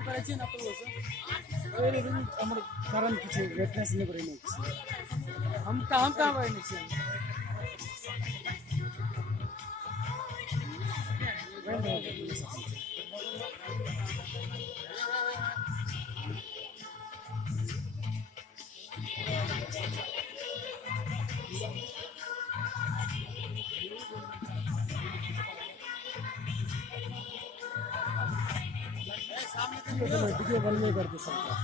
करायची ना আমার কারণ কিছু রেটনেস নিয়ে করে নিচ্ছি हम कहाँ पर निकले वीडियो बंद नहीं करते सबका